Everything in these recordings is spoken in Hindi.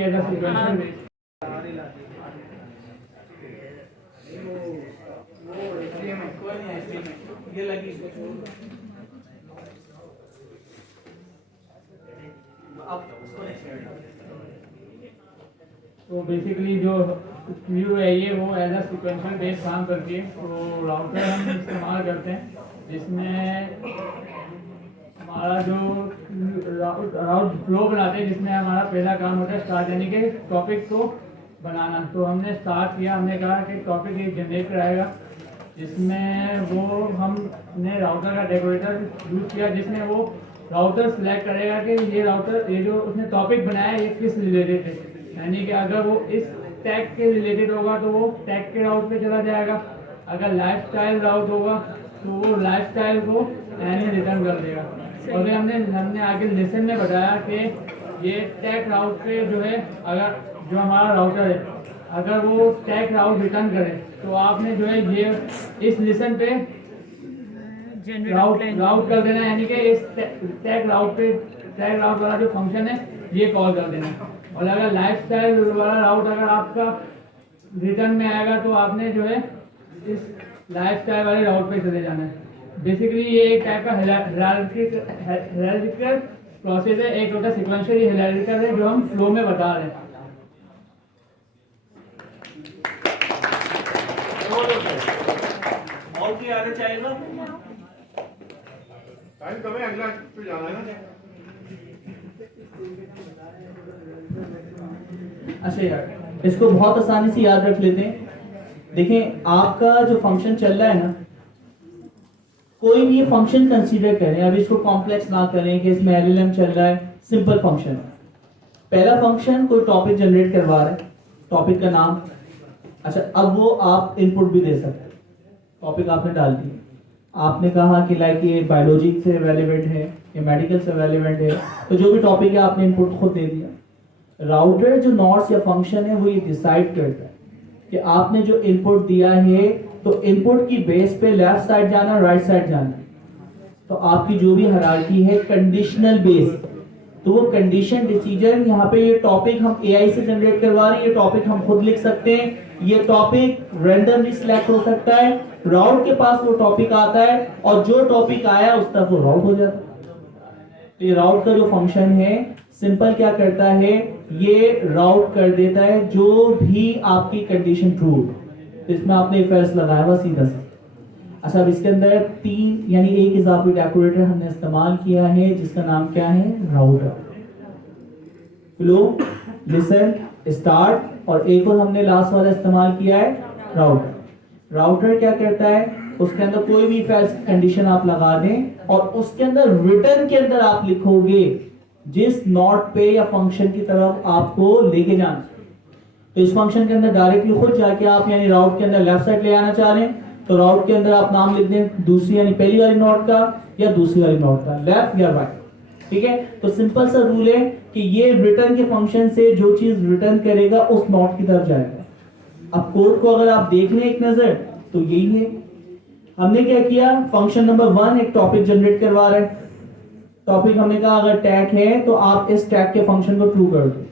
तो बेसिकली जो व्यू है ये वो एज अ सिक्वेंशियल बेस काम करती है। तो राउटर हम इस्तेमाल करते हैं जिसमें हमारा जो राउट फ्लो बनाते हैं, जिसमें हमारा पहला काम होता है स्टार्ट, यानी कि टॉपिक को बनाना। तो हमने स्टार्ट किया, हमने कहा कि टॉपिक एक जनरेट कराएगा जिसमें वो हमने राउटर का डेकोरेटर यूज़ किया, जिसमें वो राउटर सिलेक्ट करेगा कि ये राउटर, ये जो उसने टॉपिक बनाया ये किस रिलेटेड है। यानी कि अगर वो इस टैग के रिलेटेड होगा तो वो टैग के राउट पे चला जाएगा, अगर लाइफस्टाइल राउट होगा तो वो लाइफस्टाइल को यानी रिटर्न कर देगा। और हमने आगे लेसन में बताया कि ये टैग राउट पे जो है, अगर जो हमारा राउटर है अगर वो टैग राउट रिटर्न करे तो आपने जो है ये इस लेसन पे राउट कर देना, यानी कि इस टैग राउट वाला जो फंक्शन है ये कॉल कर देना। और अगर लाइफस्टाइल वाला राउट अगर आपका रिटर्न में आएगा तो आपने जो है इस लाइफस्टाइल वाले राउट पे चले जाना है। बेसिकली ये एक टाइप का हिरार्चिकल प्रोसेस है, एक होता है सिक्वेंशियल, ये हिरार्चिकल है जो हम फ्लो में बता रहे हैं। और कोई आगे चाहेगा? टाइम कम है, अगला तो जाना है ना। अच्छा यार, इसको बहुत आसानी से याद रख लेते हैं। देखें, आपका जो फंक्शन चल रहा है ना, कोई भी ये फंक्शन कंसीडर करें, अब इसको कॉम्प्लेक्स ना करें कि इसमें एलएलएम चल रहा है, सिंपल फंक्शन। पहला फंक्शन कोई टॉपिक जनरेट करवा रहा है, टॉपिक का नाम। अच्छा, अब वो आप इनपुट भी दे सकते हैं। टॉपिक आपने डाल दिया, आपने कहा कि लाइक ये बायोलॉजी से रेलेवेंट है, ये मेडिकल से रेलेवेंट है, तो जो भी टॉपिक है आपने इनपुट खुद दे दिया। राउटर जो नॉट्स या फंक्शन है वो ये डिसाइड करता है कि आपने जो इनपुट दिया है तो इनपुट की बेस पे लेफ्ट साइड जाना, राइट साइड जाना। तो आपकी जो भी हायरार्की है कंडीशनल बेस, तो वो कंडीशन डिसीजन यहाँ पे, ये टॉपिक हम एआई से जनरेट करवा रहे हैं, ये टॉपिक हम खुद लिख सकते हैं, ये टॉपिक रैंडमली सिलेक्ट हो सकता है, राउट के पास वो टॉपिक आता है और जो टॉपिक आया उस तरफ वो राउट हो जाता है। तो ये राउट का जो फंक्शन है सिंपल क्या करता है, ये राउट कर देता है जो भी आपकी कंडीशन ट्रू। तो इसमें आपने इफ एल्स लगाया हुआ सीधा सा। अच्छा, अब इसके अंदर 3 यानी एक इजाफी डेकोरेटर हमने इस्तेमाल किया है जिसका नाम क्या है, राउटर। फ्लो, लिसन, स्टार्ट और एक और हमने लास्ट वाला इस्तेमाल किया है राउटर। राउटर क्या करता है, उसके अंदर कोई भी इफ एल्स कंडीशन आप लगा दें और उसके अंदर रिटर्न के अंदर आप लिखोगे जिस नॉट पे या फंक्शन की तरफ आपको लेके जाना। तो इस फंक्शन के अंदर डायरेक्टली खुद जाके आप यानी राउट के अंदर लेफ्ट साइड ले आना चाह रहे हैं तो राउट के अंदर आप नाम लिख दें दूसरी यानी पहली वाली नोट का या दूसरी वाली नोट का, लेफ्ट या राइट। ठीक है, तो सिंपल सा रूल है कि ये रिटर्न के फंक्शन से जो चीज रिटर्न करेगा उस नोट की तरफ जाएगा। अब कोड को अगर आप देख लें एक नजर तो यही है। हमने क्या किया, फंक्शन नंबर 1 एक टॉपिक जनरेट करवा रहा है। टॉपिक हमने कहा अगर टैग है तो आप इस टैग के फंक्शन को ट्रू कर दो।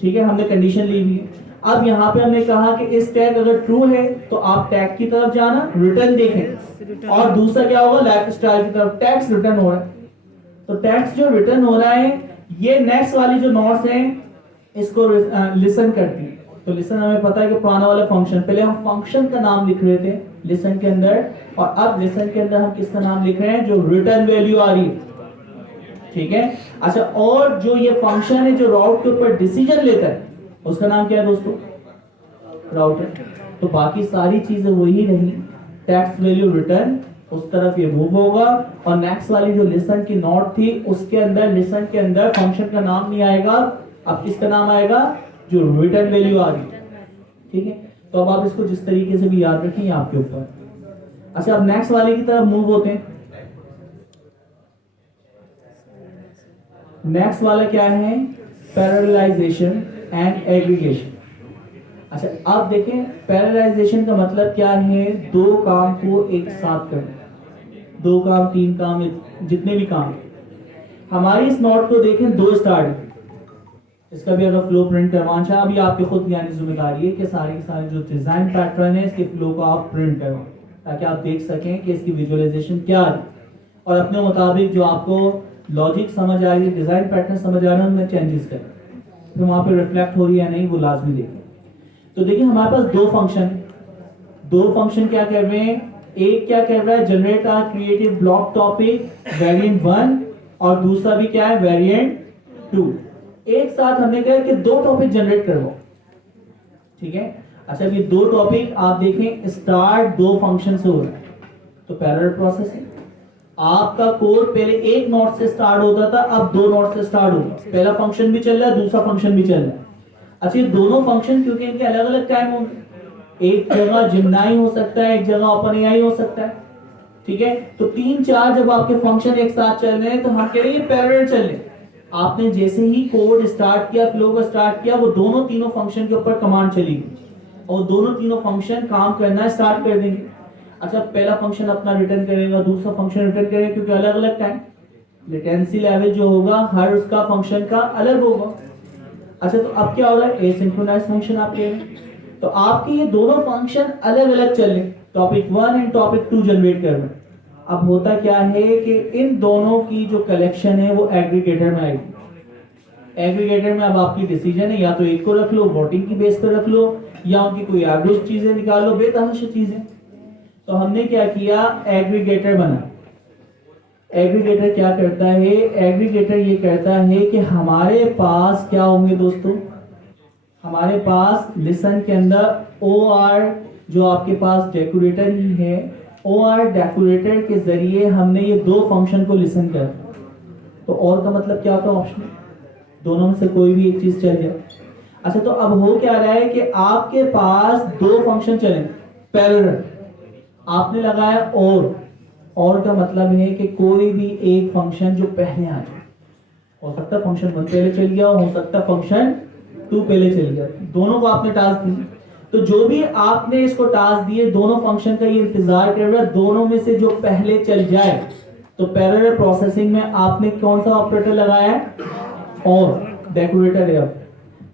ठीक है, हमने कंडीशन ली हुई है। अब यहाँ पे हमने कहा कि इस टैग अगर ट्रू है तो आप टैग की तरफ जाना, रिटर्न देखें, और दूसरा क्या होगा, लाइफस्टाइल की तरफ टैग्स रिटर्न हो रहा है। तो टैग्स जो रिटर्न हो रहा है ये नेक्स्ट वाली जो नोट्स हैं इसको लिसन करती है। तो लिसन हमें पता है कि पुराना वाला फंक्शन, पहले हम फंक्शन का नाम लिख रहे थे लिसन के अंदर और अब लिसन के अंदर हम किसका नाम लिख रहे हैं, जो रिटर्न वैल्यू आ रही है। ठीक है, अच्छा, और जो ये फंक्शन है जो राउट के ऊपर डिसीजन लेता है उसका नाम क्या है दोस्तों, राउटर। तो बाकी सारी चीजें वही रही, टेक्स्ट वैल्यू रिटर्न उस तरफ ये मूव होगा और नेक्स्ट वाली जो लिसन की नोट थी उसके अंदर, लिसन के अंदर फंक्शन का नाम नहीं आएगा, अब किसका नाम आएगा, जो रिटर्न वैल्यू आ रही। ठीक है, तो अब आप इसको जिस तरीके से भी याद रखें आपके ऊपर। अच्छा, अब नेक्स्ट वाले की तरफ मूव होते हैं। नेक्स्ट वाला क्या है, पैरेललाइजेशन एंड एग्रीगेशन। अच्छा, आप देखें पैरेललाइजेशन का मतलब क्या है, दो काम को एक साथ करना, 2 काम 3 काम जितने भी काम। हमारी इस नोट को देखें 2 स्टार्ट, इसका भी अगर फ्लो प्रिंट करवाना चाहे, अभी आपके खुद यानी जिम्मेदारी है कि सारे के सारे जो डिजाइन पैटर्न है इसके फ्लो को आप प्रिंट करवाएं, ताकि आप देख सकें कि इसकी विजुअलाइजेशन क्या है, और अपने मुताबिक जो आपको लॉजिक समझ आ रही है, डिजाइन पैटर्न समझ आ रहा है, उनमें चेंजेस करें, फिर वहाँ पे रिफ्लेक्ट हो रही है या नहीं वो लाजमी देखें। तो देखिए हमारे पास दो फंक्शन क्या कर रहे हैं, एक क्या कर रहा है, generate our creative blog topic variant 1, और दूसरा भी क्या है, वेरिएंट 2। एक साथ हमने कहा कि दो टॉपिक जनरेट करवाओ, ठीक है। अच्छा, ये दो टॉपिक आप देखें, स्टार्ट दो फंक्शन से हो रहा है, तो पैरेलल प्रोसेसिंग। आपका कोड पहले एक नोड से स्टार्ट होता था, अब दो नोड से स्टार्ट होगा, पहला फंक्शन भी चल रहा है, दूसरा फंक्शन भी चल रहा है। अच्छा, ये दोनों फंक्शन क्योंकि इनके अलग अलग टाइम होंगे, एक जगह जिमनाई हो सकता है, एक जगह ओपन एआई हो सकता है, ठीक है। तो 3-4 जब आपके फंक्शन एक साथ चल रहे हैं तो हम कह रहे हैं ये पैरेलल चल रहे हैं। आपने जैसे ही कोड स्टार्ट किया, फ्लो को स्टार्ट किया, वो दोनों तीनों फंक्शन के ऊपर कमांड चलेगी और दोनों तीनों फंक्शन काम करना स्टार्ट कर देंगे। अच्छा, पहला फंक्शन अपना रिटर्न करेगा, दूसरा फंक्शन रिटर्न करेगा, क्योंकि अलग अलग टाइम लेटेंसी लेवल जो होगा हर उसका फंक्शन का अलग होगा। अच्छा, तो अब क्या हो रहा है, एसिंक्रोनस फंक्शन आप कह रहे हैं, तो आपके ये दोनों फंक्शन अलग अलग चल रहे, टॉपिक 1 एंड टॉपिक 2 जनरेट कर रहे हैं। अब होता क्या है कि इन दोनों की जो कलेक्शन है वो एग्रीगेटर में आएगी। एग्रीगेटर में अब आपकी डिसीजन है, या तो एक को रख लो, वोटिंग की बेस पर रख लो, या उनकी कोई एवरेज चीजें निकाल लो, बेतहाशा चीजें। तो हमने क्या किया, एग्रीगेटर बना। एग्रीगेटर क्या करता है, एग्रीगेटर ये करता है कि हमारे पास क्या होंगे दोस्तों, हमारे पास लिसन के अंदर OR जो आपके पास डेकोरेटर ही है, OR डेकोरेटर के जरिए हमने ये दो फंक्शन को लिसन कर। तो और का मतलब क्या होता है, ऑप्शन, दोनों में से कोई भी एक चीज चल जाए। अच्छा, तो अब हो क्या रहा है कि आपके पास दो फंक्शन चले पैरेलल, आपने लगाया और का मतलब है कि कोई भी एक फंक्शन जो पहले आ जाए, हो सकता है फंक्शन 1 पहले चल गया, हो सकता है फंक्शन 2 पहले चल गया, दोनों को आपने टास्क दी। तो जो भी आपने इसको टास्क दिए, दोनों फंक्शन का ये इंतजार कर रहा है दोनों में से जो पहले चल जाए। तो पैरेलल प्रोसेसिंग में आपने कौन सा ऑपरेटर लगाया है, और डेकोरेटर है। अब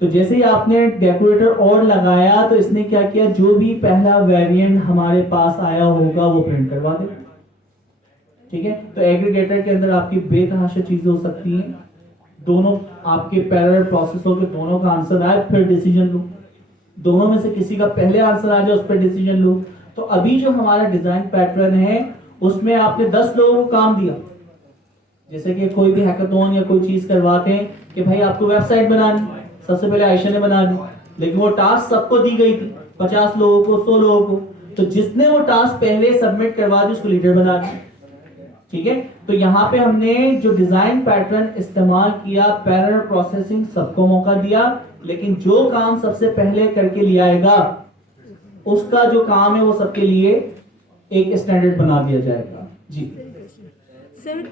तो जैसे ही आपने डेकोरेटर और लगाया तो इसने क्या किया, जो भी पहला वेरिएंट हमारे पास आया होगा वो प्रिंट करवा दे, ठीक है। तो एग्रीगेटर के अंदर आपकी बेतहाशा चीजें हो सकती हैं, दोनों आपके पैरेलल प्रोसेस हो के दोनों का आंसर आए, फिर डिसीजन लो, दोनों में से किसी का पहले आंसर आ जाए उस पर डिसीजन लो। तो अभी जो हमारा डिजाइन पैटर्न है उसमें आपने 10 लोगों को काम दिया, जैसे कि कोई भी हैकाथॉन या कोई चीज करवाते हैं कि भाई आपको वेबसाइट बनानी, सबसे पहले आयशा ने बना दी, लेकिन वो टास्क सबको दी गई थी, 50 लोगों को, 100 लोगों को। तो जिसने वो टास्क पहले सबमिट करवा दी उसको लीडर बना दिया, ठीक है। तो यहाँ पे हमने जो डिजाइन पैटर्न इस्तेमाल किया, पैरेलल प्रोसेसिंग, सबको मौका दिया, लेकिन जो काम सबसे पहले करके ले आएगा उसका जो काम है वो सबके लिए एक स्टैंडर्ड बना दिया जाएगा। जी सर,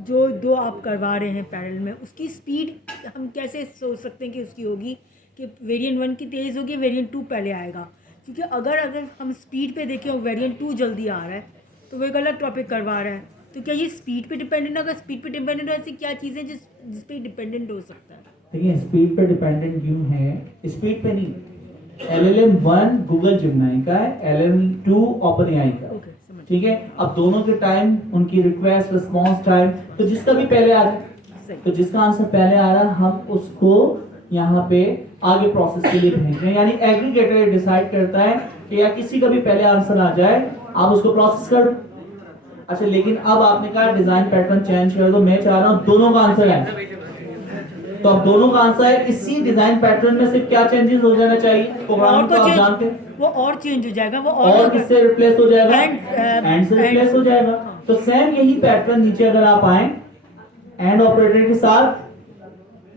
जो दो आप करवा रहे हैं पैरेलल में, उसकी स्पीड हम कैसे सोच सकते हैं कि उसकी होगी कि वेरिएंट 1 की तेज़ होगी, वेरिएंट 2 पहले आएगा? क्योंकि अगर हम स्पीड पे देखें और वेरिएंट 2 जल्दी आ रहा है तो वो एक अलग टॉपिक करवा रहा है, तो क्या ये स्पीड पे डिपेंडेंट है? अगर स्पीड पे डिपेंडेंट है, ऐसी क्या चीज़ें जिस पे डिपेंडेंट हो सकता है? देखिए, स्पीड पे डिपेंडेंट क्यों है, स्पीड पे नहीं। LLM 1 गूगल जिमनाई का है, LLM 2 ओपन एआई का, ठीक है। अब दोनों के टाइम, उनकी रिक्वेस्ट रिस्पॉन्स टाइम, तो जिसका भी पहले आ जाए, तो जिसका आंसर पहले आ रहा हम उसको यहाँ पे आगे प्रोसेस के लिए भेज रहे हैं। यानी एग्रीगेटर डिसाइड करता है कि या किसी का भी पहले आंसर आ जाए आप उसको प्रोसेस कर दो। अच्छा, लेकिन अब आपने कहा डिजाइन पैटर्न चेंज कर दो, मैं चाह रहा हूँ दोनों का आंसर आए, तो अब दोनों का आंसर है, इसी डिजाइन पैटर्न में सिर्फ क्या चेंजेस हो जाना चाहिए, प्रोग्राम को आप जानते हैं, वो और चेंज हो जाएगा, वो और किससे रिप्लेस हो जाएगा, एंड से रिप्लेस हो जाएगा। तो सेम यही पैटर्न नीचे अगर आप आए, एंड ऑपरेटर के साथ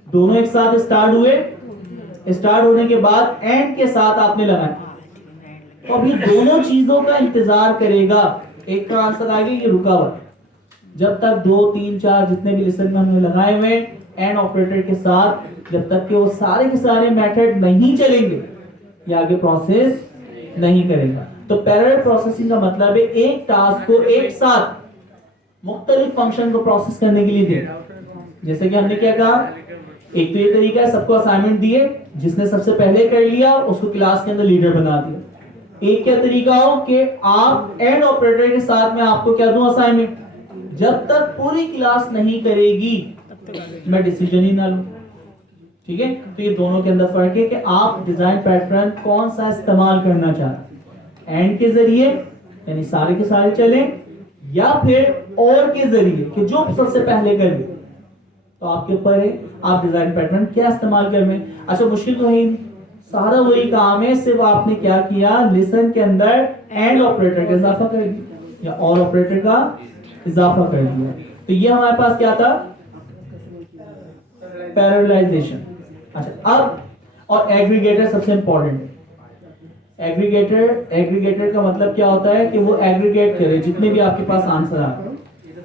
दोनों एक साथ स्टार्ट हुए, स्टार्ट होने के बाद एंड के साथ आपने लगाया, तो अभी दोनों चीजों का इंतजार करेगा, एक का आंसर आएगा, ये रुका हुआ, जब तक 2, 3, 4 जितने भी लिसन में हमने लगाए हुए एंड ऑपरेटर के साथ, जब तक कि वो सारे के सारे मेथड नहीं चलेंगे ये आगे प्रोसेस नहीं करेगा। तो पैरेलल प्रोसेसिंग का मतलब है एक टास्क को एक साथ मुख्तलिफ फंक्शन को प्रोसेस करने के लिए दे। जैसे कि हमने क्या कहा एक तो ये तरीका है, सबको असाइनमेंट दिए, जिसने सबसे पहले कर लिया उसको क्लास के अंदर लीडर बना दिया। एक क्या तरीका हो कि आप एंड ऑपरेटर के साथ में आपको क्या दूं असाइनमेंट, जब तक पूरी क्लास नहीं करेगी मैं डिसीजन ही ना लूं। ठीक है, तो ये दोनों के अंदर फर्क है कि आप डिजाइन पैटर्न कौन सा इस्तेमाल करना चाहते हैं, एंड के जरिए यानी सारे के सारे चले, या फिर और के जरिए कि जो सबसे पहले कर ले। तो आपके ऊपर है आप डिजाइन पैटर्न क्या इस्तेमाल कर में। अच्छा मुश्किल तो है ही नहीं, सारा वही काम है, सिर्फ आपने क्या किया, लिसन के अंदर एंड ऑपरेटर का इजाफा कर दिया या और ऑपरेटर का इजाफा कर दिया। तो ये हमारे पास क्या था, पैरेललाइजेशन। अच्छा अब और एग्रीगेटर सबसे इंपॉर्टेंट है। एग्रीगेटर का मतलब क्या होता है कि वो एग्रीगेट करे जितने भी आपके पास आंसर आते हैं।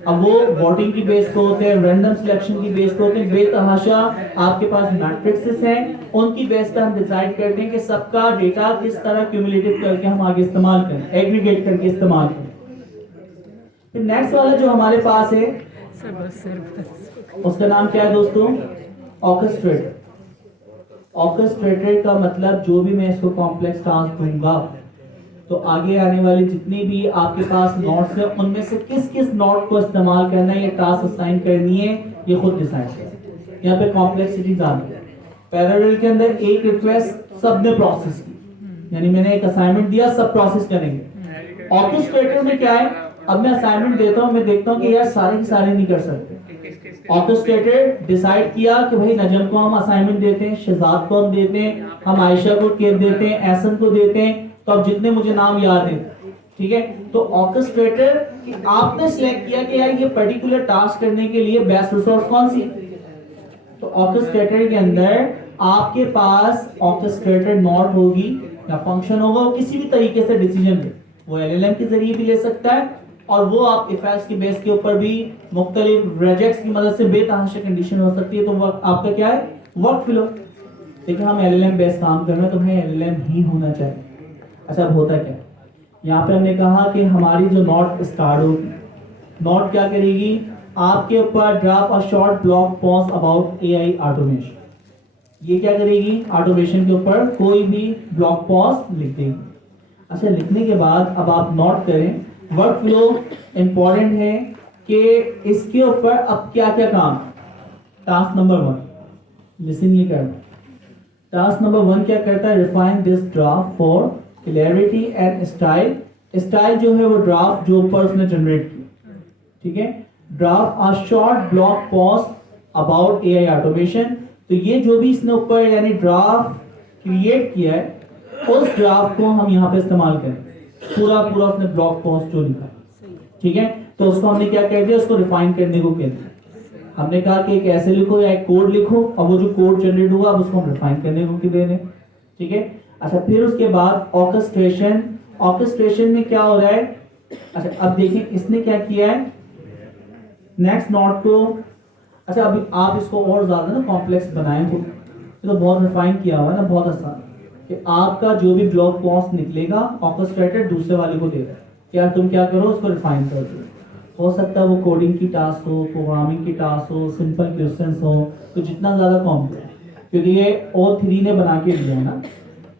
अब वो वोटिंग की बेस पे होते हैं, रैंडम सिलेक्शन की बेस पे होते हैं, बेतहाशा आपके पास मैट्रिक्सेस हैं, उनकी बेस पे हम डिसाइड करते हैं कि सबका डेटा किस तरह क्यूमुलेटिव करके हम आगे इस्तेमाल करें, एग्रीगेट करके इस्तेमाल करें। फिर नेक्स्ट वाला जो हमारे पास है उसका नाम क्या है दोस्तों, ऑर्केस्ट्रेटर। ऑर्केस्ट्रेटर का मतलब जो भी मैं इसको कॉम्प्लेक्स टास्क दूंगा तो आगे आने वाले जितनी भी आपके पास नोट्स है उनमें से किस किस नोट को इस्तेमाल करना है, ये टास्क असाइन करनी है, ये खुद डिसाइड करें। यहाँ पे कॉम्प्लेक्सिटी ज्यादा है। पैरेलल के अंदर एक रिक्वेस्ट सबने प्रोसेस की, यानी मैंने एक असाइनमेंट दिया, सब प्रोसेस करेंगे। ऑर्केस्ट्रेटर में क्या है, अब मैं असाइनमेंट देता हूँ, मैं देखता हूँ कि यार सारे के सारे नहीं कर सकते। ऑर्केस्ट्रेटर डिसाइड किया कि भाई नजम को हम असाइनमेंट देते हैं, शहजाद को हम देते हैं, हम आयशा को देते हैं, एहसन को देते हैं, तो अब जितने मुझे नाम याद हैं, ठीक है। तो ऑर्केस्ट्रेटर आपने सिलेक्ट किया कि यार ये पर्टिकुलर टास्क करने के लिए बेस्ट रिसोर्स कौन सी, तो ऑर्केस्ट्रेटर के अंदर आपके पास ऑर्केस्ट्रेटर नोट होगी या फंक्शन होगा, वो किसी भी तरीके से डिसीजन ले, वो एलएलएम के जरिए भी ले सकता है और वो आप इफेक्ट्स की बेस के ऊपर भी मुख्तलिफ रेजेक्ट्स की मदद से बेतहाशा कंडीशन हो सकती है। तो आपका क्या है, वर्क फ्लो। देखिए हम एलएलएम बेस काम कर रहे हैं तो हमें एलएलएम ही होना चाहिए। अच्छा अब होता क्या, यहाँ पे हमने कहा कि हमारी जो नोट स्टार्ट होगी, नोट क्या करेगी, आपके ऊपर draft a short blog post about AI automation, ये क्या करेगी, ऑटोमेशन के ऊपर कोई भी ब्लॉग पोस्ट लिख देगी। अच्छा लिखने के बाद अब आप नोट करें, वर्क फ्लो इंपॉर्टेंट है कि इसके ऊपर अब क्या क्या काम। टास्क नंबर 1 लिसन ये करना, टास्क नंबर 1 क्या करता है, refine this draft for clarity and style. Style जो है वो ड्राफ्ट जो ऊपर उसने जनरेट की, ठीक है, draft a short blog post about AI automation. तो ये जो भी इसने ऊपर यानी ड्राफ्ट क्रिएट किया है उस ड्राफ्ट को हम यहाँ पे इस्तेमाल करें, पूरा पूरा उसने ब्लॉग पोस्ट जो लिखा, ठीक है। तो उसको हमने क्या कह दिया, उसको रिफाइन करने को कह दिया। हमने कहा कि एक ऐसे लिखो या एक कोड लिखो, और वो जो कोड जनरेट हुआ अब उसको हम रिफाइन करने को दे दें, ठीक है। अच्छा फिर उसके बाद ऑर्केस्ट्रेशन। ऑर्केस्ट्रेशन में क्या हो रहा है, अच्छा अब देखिए इसने क्या किया है, नेक्स्ट नोट को, अच्छा अभी आप इसको और ज्यादा ना कॉम्प्लेक्स बनाएं तो बहुत रिफाइन किया हुआ है ना, बहुत आसान कि आपका जो भी ब्लॉग पोस्ट निकलेगा ऑर्केस्ट्रेटेड दूसरे वाले को देगा, क्या तुम क्या करो उसको रिफाइन कर दो। हो सकता है वो कोडिंग की टास्क हो, प्रोग्रामिंग की टास्क हो, सिंपल क्वेश्चंस हो, तो जितना ज़्यादा कॉम्प्लेक्स, क्योंकि ये O3 ने बना के दिया है ना,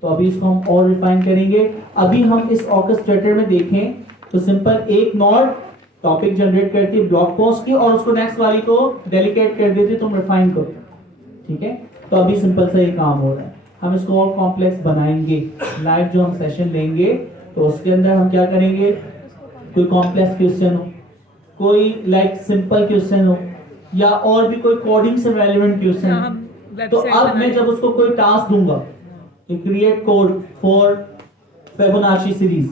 तो अभी इसको हम और रिफाइन करेंगे। अभी हम इस ऑर्केस्ट्रेटर में देखें तो सिंपल एक नोट टॉपिक जनरेट करती है ब्लॉग पोस्ट की और उसको नेक्स्ट वाली को डेलीकेट कर देती, तुम रिफाइन करो, ठीक है। तो अभी सिंपल सा ये काम हो रहा है। हम इसको और कॉम्प्लेक्स बनाएंगे, लाइव जो हम सेशन लेंगे तो उसके अंदर हम क्या करेंगे, कोई कॉम्प्लेक्स क्वेश्चन हो, कोई लाइक सिंपल क्वेश्चन हो, या और भी कोई कोडिंग से रेलेवेंट क्वेश्चन हो, तो अब मैं जब उसको कोई टास्क दूंगा कि create code for Fibonacci series,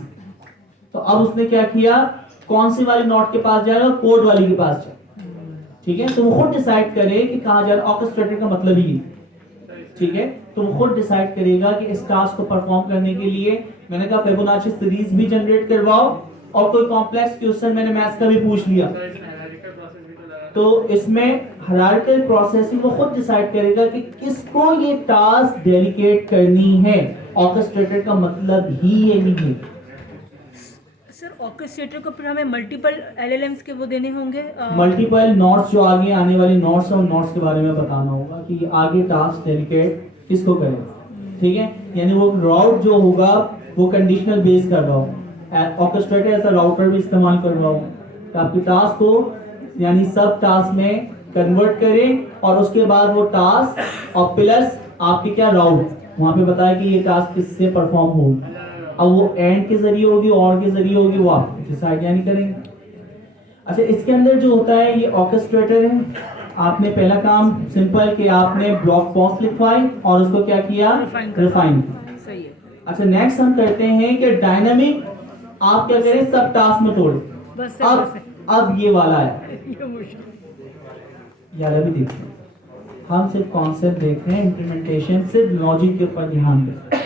तो अब उसने क्या किया, कौन सी वाली नोट के पास जाएगा, कोड वाली के पास जाएगा, ठीक है। तो वो खुद डिसाइड करे कि कहां जाए, ऑर्केस्ट्रेटर का मतलब ही, ठीक है। तो वो खुद डिसाइड करेगा कि इस टास्क को परफॉर्म करने के लिए मैंने कहा फिबोनाची सीरीज भी जनरेट करवाओ और कोई कॉम्प्लेक्स क्वेश्चन मैंने मैथ्स का भी पूछ लिया, तो इसमें हायरार्किकल प्रोसेसिंग वो खुद डिसाइड करेगा कि किसको ये टास्क डेलीकेट करनी है। ऑर्केस्ट्रेटर का मतलब ही ये नहीं है। सर ऑर्केस्ट्रेटर को फिर हमें मल्टीपल एलएलएम्स के वो देने होंगे मल्टीपल नोट्स जो आगे आने वाली नोट्स है उन नोट्स के बारे में बताना होगा कि आगे टास्क डेलीकेट किसको करें, ठीक है। यानी वो राउट जो होगा वो कंडीशनल बेस कर रहा हो, ऑर्केस्ट्रेटर ऐसा राउटर भी इस्तेमाल कर रहा हो तो आपके टास्क को यानी सब टास्क में कन्वर्ट करें और उसके बाद वो टास्क और प्लस आपके क्या राउट वहाँ पे बताया कि ये टास्क किससे परफॉर्म होगी। अब वो एंड के जरिए होगी और के जरिए होगी वो आप डिसाइड यानी करेंगे। अच्छा, इसके अंदर जो होता है ये ऑर्केस्ट्रेटर है। आपने पहला काम सिंपल कि आपने ब्लॉक पॉस्ट लिखवाई और उसको क्या किया, रिफाइन। सही है। अच्छा, नेक्स्ट हम करते हैं कि डायनामिक आप क्या करें, सब टास्क में तोड़े। बस अब ये वाला है ये मुश्किल यार, अभी देखिए हम सिर्फ कॉन्सेप्ट देख रहे हैं, इम्प्लीमेंटेशन सिर्फ लॉजिक के ऊपर ध्यान दें,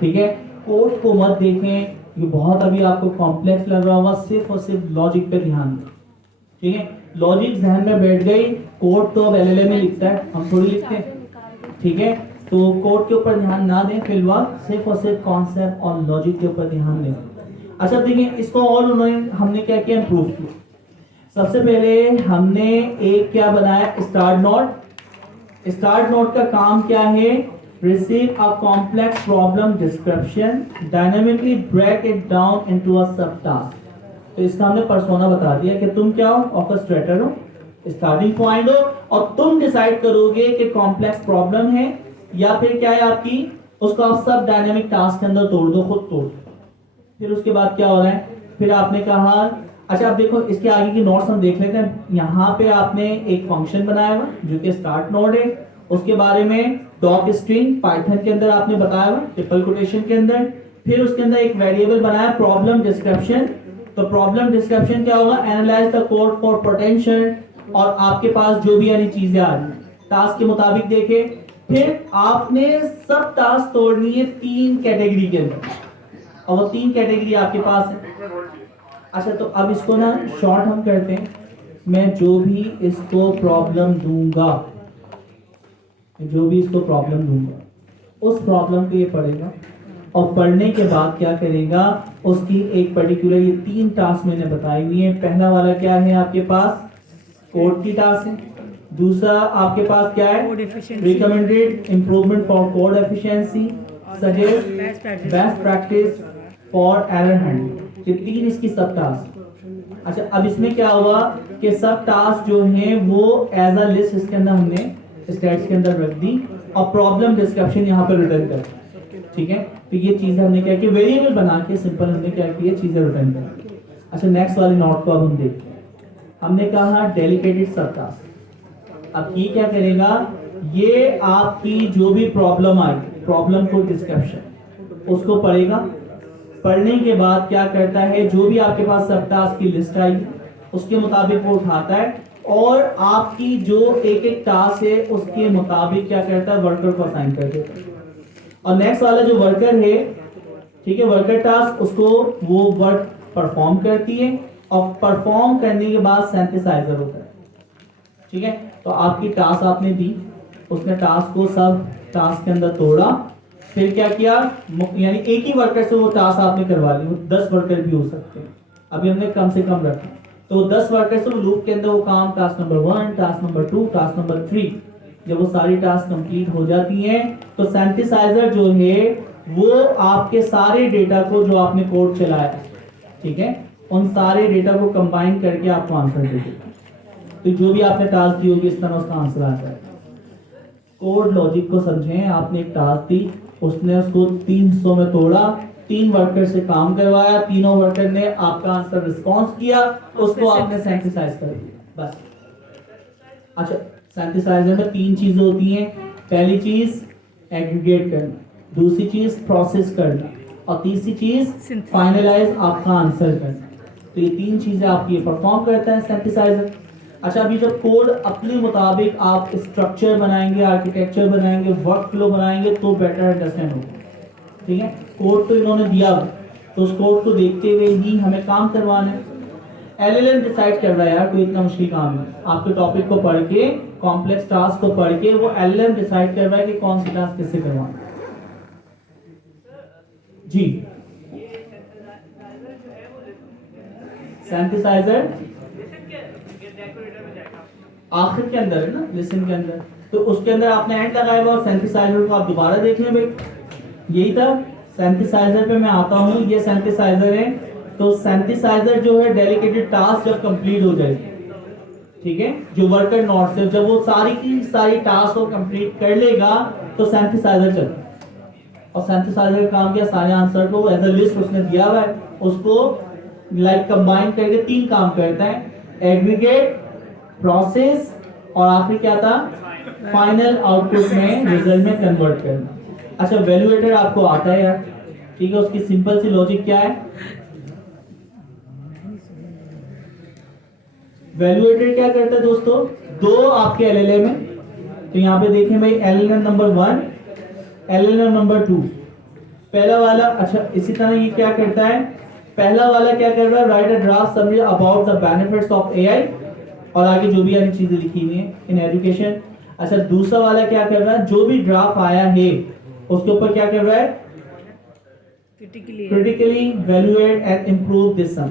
ठीक है। कोड को मत देखें, ये बहुत अभी आपको कॉम्प्लेक्स लग रहा होगा, सिर्फ और सिर्फ लॉजिक पे ध्यान दें, ठीक है। लॉजिक जहन में बैठ गई, कोड तो अब एलएलएम में लिखता है, हम थोड़ी लिखते हैं, ठीक है। तो कोड के ऊपर ध्यान ना दें, फिलहाल सिर्फ और सिर्फ कॉन्सेप्ट और लॉजिक के ऊपर ध्यान दें। अच्छा देखिए, इसको और हमने क्या किया, इम्प्रूव किया। सबसे पहले हमने एक क्या बनाया, स्टार्ट नोड। स्टार्ट नोड का काम क्या है, receive a complex problem description, dynamically break it down into a sub task. तो इसका हमने पर्सोना बता दिया कि तुम क्या हो, ऑर्केस्ट्रेटर हो, स्टार्टिंग पॉइंट हो और तुम डिसाइड करोगे कि कॉम्प्लेक्स प्रॉब्लम है या फिर क्या है आपकी, उसको आप सब डायनामिक टास्क के अंदर तोड़ दो, खुद तोड़। फिर उसके बाद क्या हो रहा है, फिर आपने कहा, अच्छा अब देखो इसके आगे की नोट्स हम देख लेते हैं। यहाँ पे आपने एक फंक्शन बनाया हुआ जो कि स्टार्ट नोड है, उसके बारे में डॉक स्ट्रिंग पाइथन के अंदर आपने बताया हुआ ट्रिपल कोटेशन के अंदर। फिर उसके अंदर एक वेरिएबल बनाया प्रॉब्लम डिस्क्रिप्शन। तो प्रॉब्लम डिस्क्रिप्शन क्या होगा, analyse the code for potential, और आपके पास जो भी यानी चीजें आ रही टास्क के मुताबिक देखे। फिर आपने सब टास्क तोड़नी है 3 कैटेगरी के अंदर, और वो 3 कैटेगरी आपके पास है। अच्छा, तो अब इसको ना शॉर्ट हम करते हैं। मैं जो भी इसको प्रॉब्लम दूंगा, उस प्रॉब्लम को ये पढ़ेगा और पढ़ने के बाद क्या करेगा, उसकी एक पर्टिकुलर ये 3 टास्क मैंने बताई हुई है। पहला वाला क्या है आपके पास, कोड की टास्क है। दूसरा आपके पास क्या है, recommended improvement for code efficiency, suggest best practice for error handling. ये 3 इसकी सब टास्क। अच्छा, अब इसमें क्या हुआ कि सब टास्क जो हैं वो एज अ लिस्ट इसके अंदर हमने स्टेट्स के अंदर रख दी और प्रॉब्लम डिस्क्रिप्शन यहाँ पर रिटर्न कर, ठीक है। तो ये चीजें हमने क्या किया, वेरिएबल बना के सिंपल हमने क्या किया, चीजें रिटर्न कर। अच्छा, नेक्स्ट वाले नोट को अब हम देखते हैं। हमने कहा डेलीकेटेड सब टास्क। अब ये क्या करेगा, ये आपकी जो भी प्रॉब्लम आई, प्रॉब्लम को डिस्क्रिप्शन उसको पढ़ेगा। पढ़ने के बाद क्या करता है, जो भी आपके पास सब टास्क की लिस्ट आई उसके मुताबिक वो उठाता है और आपकी जो एक एक टास्क है उसके मुताबिक क्या करता है, वर्कर को असाइन कर देता है। और नेक्स्ट वाला जो वर्कर है, ठीक है, वर्कर टास्क, उसको वो वर्क परफॉर्म करती है और परफॉर्म करने के बाद सिंथेसाइजर होता है, ठीक है। तो आपकी टास्क आपने दी, उसने टास्क को सब टास्क के अंदर तोड़ा, फिर क्या किया, यानी एक ही वर्कर से वो टास्क आपने करवा ली, 10 वर्कर भी हो सकते हैं, अभी हमने कम से कम रखा। तो 10 वर्कर से वो लूप के अंदर वो काम, task number 1, task number 2, task number 3, जब वो सारी टास्क कंप्लीट हो जाती हैं तो सिंथेसाइजर जो है वो आपके सारे डेटा को जो आपने कोड चलाया, ठीक है, उन सारे डेटा को कंबाइन करके आपको आंसर दे देगा। तो जो भी आपने टास्क दी होगी इस तरह उसका आंसर आ जाएगा। कोड लॉजिक को समझें, आपने एक टास्क दी, उसने उसको 3 हिस्सों में तोड़ा, 3 वर्कर से काम करवाया, तीनों वर्कर ने आपका आंसर रिस्पॉन्स किया, उसको आपने सिंथेसाइज कर दिया, बस। अच्छा, सिंथेसाइजर में 3 चीजें होती हैं। पहली चीज एग्रीगेट करना, दूसरी चीज प्रोसेस करना और तीसरी चीज फाइनलाइज आपका आंसर करना। तो ये 3 चीजें आपकी परफॉर्म करता है सिंथेसाइजर। अच्छा, अभी जब कोड अपने मुताबिक आप स्ट्रक्चर बनाएंगे, आर्किटेक्चर बनाएंगे, वर्क फ्लो बनाएंगे तो बेटर अंडरस्टैंड होगा, ठीक है। कोड तो इन्होंने दिया, तो उस कोड को देखते हुए ही हमें काम करवाना है। एलएलएम डिसाइड कर रहा है यार, कोई इतना मुश्किल काम नहीं। आपके टॉपिक को पढ़ के, कॉम्प्लेक्स टास्क को पढ़ के वो एलएलएम डिसाइड कर रहा है कि कौन सी टास्क किससे करवाना है। जी सिंथेसाइजर आखिर के अंदर है ना, लिसन के अंदर, तो उसके अंदर आपने एंड लगाया हुआ और सिंथेसाइजर को आप दोबारा देख लें भाई, यही था। सिंथेसाइजर पे मैं आता हूँ, ये सिंथेसाइजर है। तो सिंथेसाइजर जो है डेडिकेटेड टास्क जब कंप्लीट हो जाएगी, ठीक है, जो वर्कर नोड से जब वो सारी की सारी टास्क को कंप्लीट कर लेगा तो सिंथेसाइजर चलता है। और सिंथेसाइजर का काम क्या, सारे आंसर को एज अ लिस्ट उसने दिया हुआ है, उसको लाइक कंबाइन करके 3 काम करता है, एग्रीगेट, प्रोसेस और आखिर क्या था, फाइनल आउटपुट में रिजल्ट में कन्वर्ट करना। अच्छा, वैल्यूएटर आपको आता है यार, ठीक है, उसकी सिंपल सी लॉजिक क्या है, वैल्यूएटर क्या करता है दोस्तों, 2 आपके एलएलएम है, तो यहाँ पे देखें भाई, एलएलएम नंबर 1, एलएलएम नंबर 2, पहला वाला। अच्छा, इसी तरह ये क्या करता है, पहला वाला क्या कर रहा है, right a draft summary about the benefits of AI, और आगे जो भी यानी चीजें लिखी हुई हैं इन एजुकेशन। अच्छा, दूसरा वाला क्या कर रहा है, जो भी ड्राफ्ट आया है उसके ऊपर क्या कर रहा है, critically evaluate and improve this sum,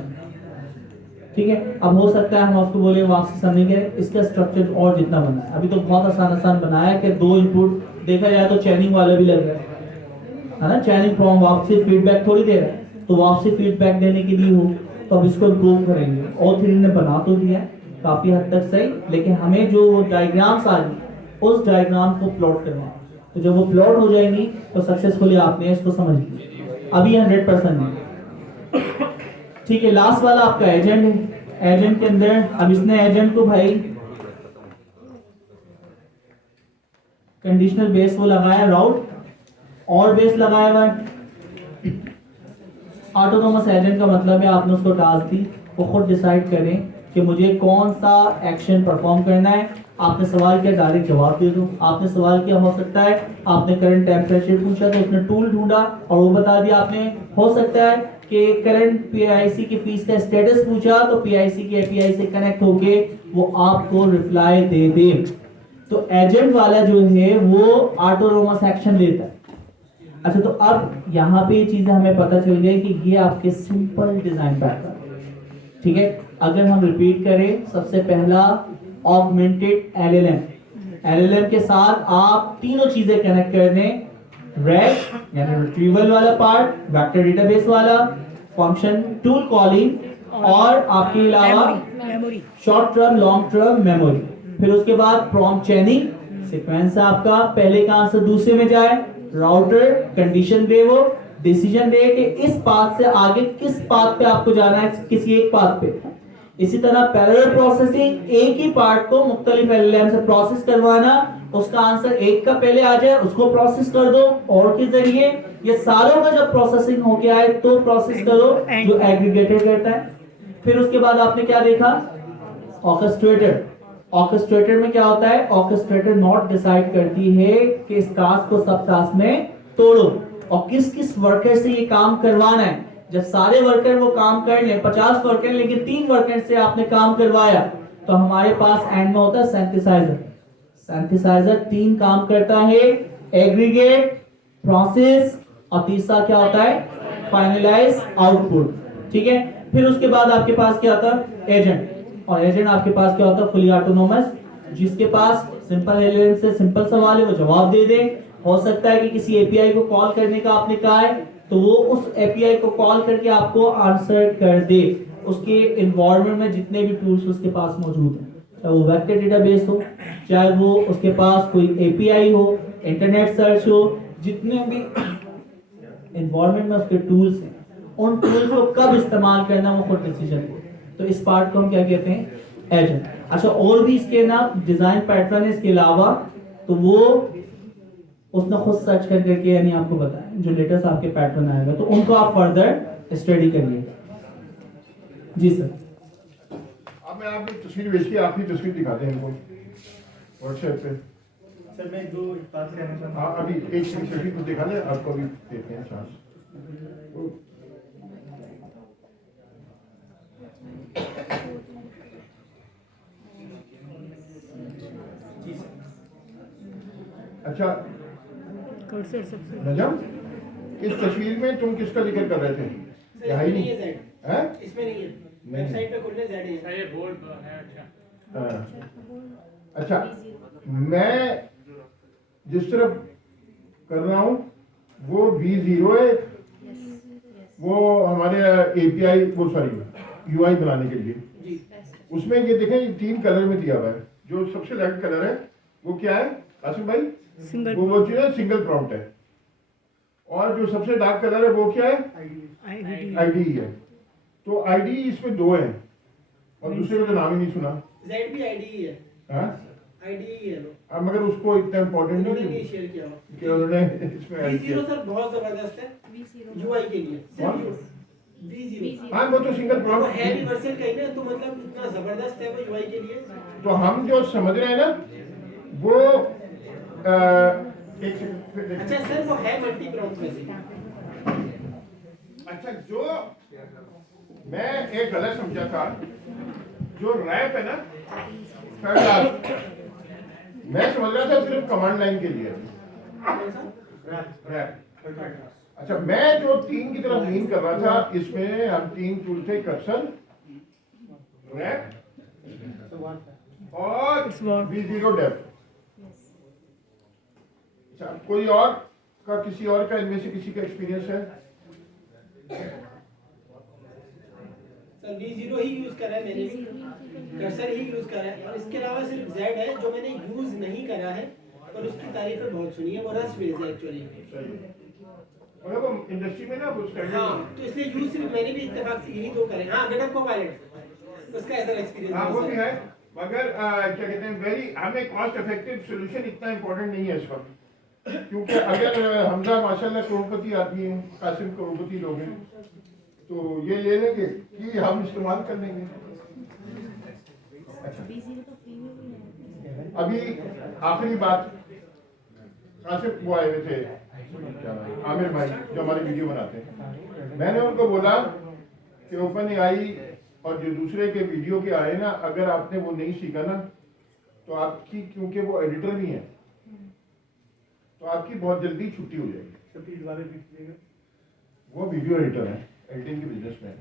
ठीक है। अब हो सकता है हम आपको बोले वापसी समझने के, इसका स्ट्रक्चर और जितना बना है, अभी तो बहुत आसान बनाया है कि 2 इनपुट, देखा जाए तो चैनिंग वाला भी लग रहा है ना, चैनिंग फ्रॉम वापसी फीडबैक थोड़ी दे रहा है, तो वापसी फीडबैक देने के लिए हो तो अब इसको इम्प्रूव करेंगे। और 3 ने बना तो दिया काफी हद तक सही, लेकिन हमें जो डायग्राम्स आ रही उस डायग्राम को प्लॉट करना है, तो जब वो प्लॉट हो जाएंगी तो सक्सेसफुली आपने इसको समझ लिया। अभी 100% नहीं, ठीक है। लास्ट वाला आपका एजेंट है, एजेंट के अंदर अब इसने एजेंट को भाई कंडीशनल बेस वो लगाया, राउट और बेस लगाया हुआ है। ऑटोनोमस एजेंट का मतलब है आपने उसको टास्क दी, वो खुद डिसाइड करें कि मुझे कौन सा एक्शन परफॉर्म करना है। आपने सवाल किया, डायरेक्ट जवाब दे दो। आपने सवाल किया, हो सकता है आपने करंट टेम्परेचर पूछा तो उसने टूल ढूंढा और वो बता दिया आपने। हो सकता है कि करंट पीआईसी की फीस का स्टेटस पूछा तो पीआईसी के एपीआई से कनेक्ट होके वो आपको रिप्लाई दे दे। तो एजेंट वाला जो है वो ऑटोनोमस एक्शन लेता है। अच्छा, तो अब यहाँ पे ये चीजें हमें पता चल गई कि ये आपके सिंपल डिजाइन पैटर्न, ठीक है। अगर हम रिपीट करें, सबसे पहला ऑगमेंटेड एलएलएम, एलएलएम के साथ आप तीनों चीजें कनेक्ट कर दें, रेड यानी रिट्रीवल वाला पार्ट, वेक्टर डेटाबेस वाला, फंक्शन टूल कॉलिंग और आपके अलावा short term long term memory. फिर उसके बाद प्रॉम्प्ट चेनिंग, सीक्वेंस आपका पहले का आंसर दूसरे में जाए, राउटर कंडीशन दे, वो डिसीजन दे कि इस पाथ से आगे किस पाथ पे आपको जाना है, किसी एक पाथ पे। इसी तरह पैरेलल प्रोसेसिंग, एक ही पार्ट को मुख्तलिफ एलएलएम से प्रोसेस करवाना, उसका आंसर एक का पहले आ जाए उसको प्रोसेस कर दो और के जरिए। ये सारों का जब प्रोसेसिंग हो गया है तो प्रोसेस करो जो एग्रीगेटेड करता है। फिर उसके बाद आपने क्या देखा, ऑर्केस्ट्रेटर। ऑर्केस्ट्रेटर में क्या होता है, ऑर्केस्ट्रेटर नॉट डिसाइड करती है कि इस टास्क को सब टास्क में तोड़ो और किस किस वर्कर से ये काम करवाना है। जब सारे वर्कर वो काम कर ले, 50 वर्कर लेकिन 3 वर्कर से आपने काम करवाया, तो हमारे पास एंड में होता है सिंथेसाइजर। सिंथेसाइजर 3 काम करता है, एग्रीगेट, प्रोसेस और तीसरा क्या होता है, फाइनलाइज आउटपुट, ठीक है। फिर उसके बाद आपके पास क्या होता है, एजेंट। और एजेंट आपके पास क्या होता है, फुली ऑटोनोमस, जिसके पास सिंपल एलएलएम से सिंपल सवाल है वो जवाब दे दे। हो सकता है कि किसी एपीआई को कॉल करने का आपने कहा है तो वो उस एपीआई को कॉल करके आपको आंसर कर दे। उसके एनवायरनमेंट में जितने भी टूल्स उसके पास मौजूद हैं, चाहे वो वेक्टर डेटाबेस हो, चाहे वो उसके पास कोई एपीआई हो, इंटरनेट सर्च हो, जितने भी एनवायरनमेंट में उसके टूल्स हैं, उन टूल्स को कब इस्तेमाल करना वो खुद डिसीजन हो। तो इस पार्ट को हम क्या कहते हैं, एजेंट। अच्छा, और भी इसके ना डिजाइन पैटर्न है इसके अलावा, तो वो उसने खुद सर्च कर करके यानी आपको बताया जो लेटेस्ट आपके पैटर्न आएगा, तो उनको आप फर्दर स्टडी करिए। जी सर। अब मैं आपको तस्वीर भेज के आखिरी तस्वीर दिखाते हैं इनको व्हाट्सएप पे। सर मैं दो बात कहना चाहता हूं। हाँ, अभी एक तस्वीर को दिखा दें, आपको अभी देते हैं चांस। अच्छा कर्सर सबसे नजम, इस तस्वीर में तुम किसका जिक्र कर रहे थे? यहाँ ही नहीं है, इसमें नहीं है। वेबसाइट पे खुलने जेड है। ये बोर्ड पर है। अच्छा हाँ। अच्छा मैं जिस तरफ कर रहा हूँ वो V0 है, वो हमारे API वो सॉरी UI बनाने के लिए। उसमें ये देखें ये 3 कलर में दिया हुआ है। जो सबसे लाइट कलर है वो क्या है आसिफ भाई? सिंगल वो चीज़ है सिंगल प्रॉम्प्ट है। और जो सबसे डार्क कलर है वो क्या है? IDE है। तो IDE इसमें 2 है और दूसरे का तो नाम ही नहीं सुना। जेड भी आईडी है। हाँ आईडी है वो। अब मगर उसको इतना इम्पोर्टेंट उन्होंने नहीं नहीं शेयर किया वो। कि उन्होंने इसमें ऐड V0 किया। सर बहुत जबरदस्त है यूआई के लिए। कौन? V0 हाँ वो तो सिंगल वो है भी प्रॉम्प्ट। वर्जन कहीं ना, तो मतलब इतना जबरदस्त है वो यूआई के लिए। तो हम जो समझ रहे हैं ना वो एक सेकंड। अच्छा सर वो है मल्टी प्रॉम्प्ट में से। अच्छा जो मैं एक गलत समझा था, जो रैप है ना थर्ड क्लास, मैं समझ रहा था सिर्फ कमांड लाइन के लिए रैप। अच्छा मैं जो 3 की तरफ लीन कर रहा था इसमें हम 3 टूल थे कर्सर, रैप और V0 डेप्थ। अच्छा कोई और का किसी और का इनमें से किसी का एक्सपीरियंस है? सर V0 ही यूज करा है मैंने भी, कर्सर ही यूज करा है। और इसके अलावा सिर्फ जेड है जो मैंने यूज नहीं करा है और उसकी तारीफें बहुत सुनी है। वो रस्ट बेस्ड है एक्चुअली। मगर वो इंडस्ट्री में ना वो स्टैंडर्ड हाँ तो इसलिए यूज सिर्फ मैंने भी इत्तेफाक से यही 2 करे। हाँ गेटअप को पायलट उसका ऐसा एक्सपीरियंस हाँ वो भी है मगर क्या कहते हैं वेरी हमें कॉस्ट इफेक्टिव सोल्यूशन इतना इम्पोर्टेंट नहीं है इस वक्त, क्योंकि अगर हमजा माशाल्लाह करोड़पति आदमी है, कासिम करोड़पति लोग हैं, तो ये ले लेंगे कि हम इस्तेमाल कर लेंगे। अच्छा अभी आखिरी बात, कासिम वो आए हुए थे क्या नाम? आमिर भाई जो हमारे वीडियो बनाते हैं। मैंने उनको बोला कि ओपन एआई और जो दूसरे के वीडियो के आए ना, अगर आपने वो नहीं सीखा ना तो आपकी, क्योंकि वो एडिटर भी हैं, तो आपकी बहुत जल्दी छुट्टी हो जाएगी। वो वीडियो एडिटर है, एडिटिंग के बिजनेस में है,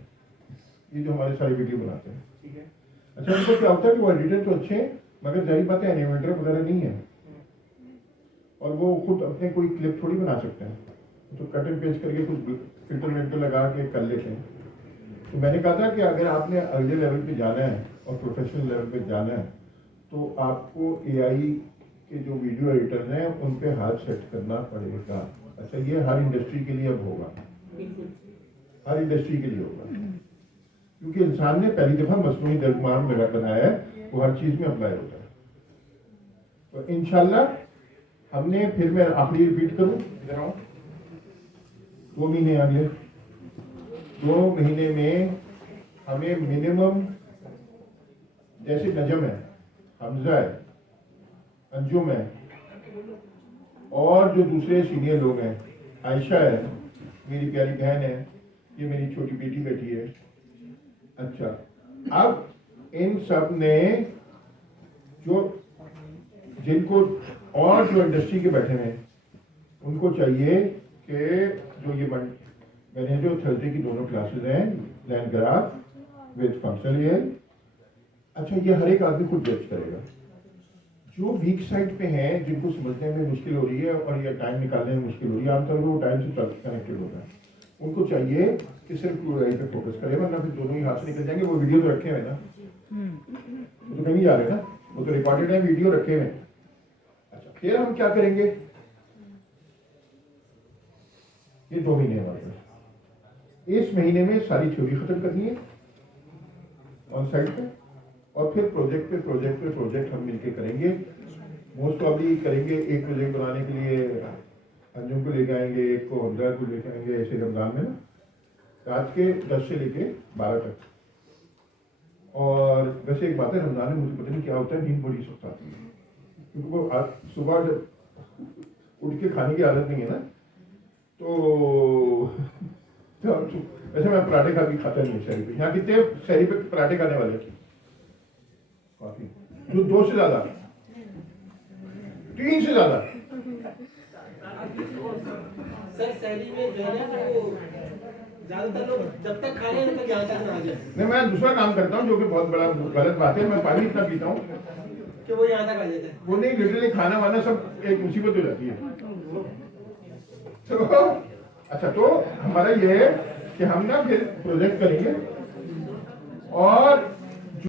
ये जो हमारे सारे वीडियो बनाते हैं। ठीक है। अच्छा उनको क्या होता है कि वो एडिटर तो अच्छे हैं मगर जाहिर बात है एनिमेटर वगैरह नहीं है और वो खुद अपने कोई क्लिप थोड़ी बना सकते हैं, तो कट एंड पेस्ट करके कुछ फिल्टर विल्टर लगा के कर लेते हैं। तो मैंने कहा था कि अगर आपने अगले लेवल पे जाना है और प्रोफेशनल लेवल पे जाना है तो आपको एआई के जो वीडियो एडिटर हैं उन पे हाथ सेट करना पड़ेगा। अच्छा ये हर इंडस्ट्री के लिए अब होगा, हर इंडस्ट्री के लिए होगा, क्योंकि इंसान ने पहली दफा मसनूई दिमाग लगा बनाया है, वो हर चीज में अप्लाई होता है। तो इंशाल्लाह हमने, फिर मैं आखिरी रिपीट करूं, 2 महीने आगे, 2 महीने में हमें मिनिमम, जैसे नजम है, हमजा है, अंजुम है और जो दूसरे सीनियर लोग हैं, आयशा है मेरी प्यारी बहन है, ये मेरी छोटी बेटी बैठी है। अच्छा अब इन सब ने जो जिनको और जो इंडस्ट्री के बैठे हैं उनको चाहिए कि जो ये मैंने जो थर्सडे की दोनों क्लासेस हैं land graph with functional AI, अच्छा ये हर एक आदमी खुद जज करेगा। जो वीक साइड पे हैं, जिनको समझने में मुश्किल हो रही है और या टाइम निकालने में मुश्किल हो रही है, आमतौर पर वो टाइम से कनेक्टेड होता है, उनको चाहिए कि सिर्फ एआई पे फोकस करे, वरना फिर दोनों ही हाथ से निकल जाएंगे। वो वीडियो तो रखे हुए ना, वो तो कहीं जा रहे ना, वो तो रिकॉर्डेड है, वीडियो रखे हुए। अच्छा फिर हम क्या करेंगे, ये 2 महीने हमारे पास, इस महीने में सारी थ्योरी खत्म करनी है ऑन साइड पे, और फिर प्रोजेक्ट पे प्रोजेक्ट हम मिलके करेंगे। मोस्ट प्रॉब्ली करेंगे, एक प्रोजेक्ट बनाने के लिए अंजुम को लेके आएंगे, एक को हमजा को लेके आएंगे, ऐसे रमजान में ना रात के 10 से लेके 12 तक। और वैसे एक बात है, रमजान में मुझे पता नहीं क्या होता है, नींद बड़ी सख्त आती है, क्योंकि वो सुबह जब उठ के खाने की आदत नहीं है ना, तो वैसे मैं पराठे खा के खाता नहीं शहरी पे। यहाँ कितने शहरी पे पराठे खाने वाले? काफी, जो 2 से ज्यादा, 3 से ज्यादा। सर शहरी में जो है ना वो ज्यादातर लोग जब तक खा रहे हैं तब तक यहाँ तक ना आ जाए नहीं, मैं दूसरा काम करता हूँ जो कि बहुत बड़ा गलत बात है। मैं पानी इतना पीता हूँ कि वो यहाँ तक आ जाता है। वो नहीं, लिटरली खाना वाना सब एक मुसीबत हो जाती है। तो अच्छा, तो हमारा ये है कि हम ना फिर प्रोजेक्ट करेंगे